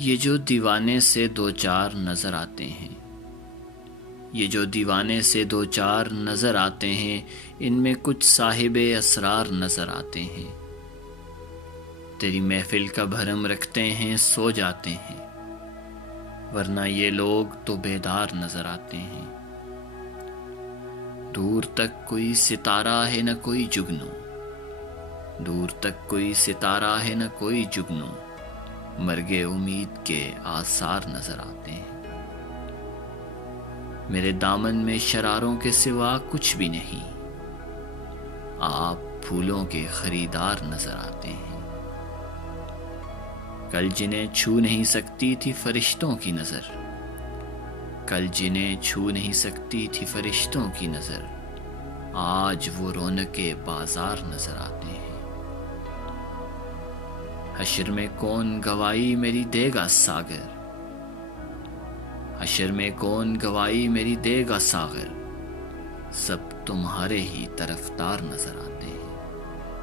یہ جو دیوانے سے دو چار نظر آتے ہیں، یہ جو دیوانے سے دو چار نظر آتے ہیں، ان میں کچھ صاحب اسرار نظر آتے ہیں۔ تیری محفل کا بھرم رکھتے ہیں، سو جاتے ہیں، ورنہ یہ لوگ تو بیدار نظر آتے ہیں۔ دور تک کوئی ستارہ ہے نہ کوئی جگنو، دور تک کوئی ستارہ ہے نہ کوئی جگنو، مرگ امید کے آثار نظر آتے ہیں۔ میرے دامن میں شراروں کے سوا کچھ بھی نہیں، آپ پھولوں کے خریدار نظر آتے ہیں۔ کل جنہیں چھو نہیں سکتی تھی فرشتوں کی نظر، کل جنہیں چھو نہیں سکتی تھی فرشتوں کی نظر، آج وہ رونق بازار نظر آتے ہیں۔ حشر میں کون گواہی میری دے گا ساغر، حشر میں کون گواہی میری دے گا ساغر، سب تمہارے ہی طرفدار نظر آتے ہیں۔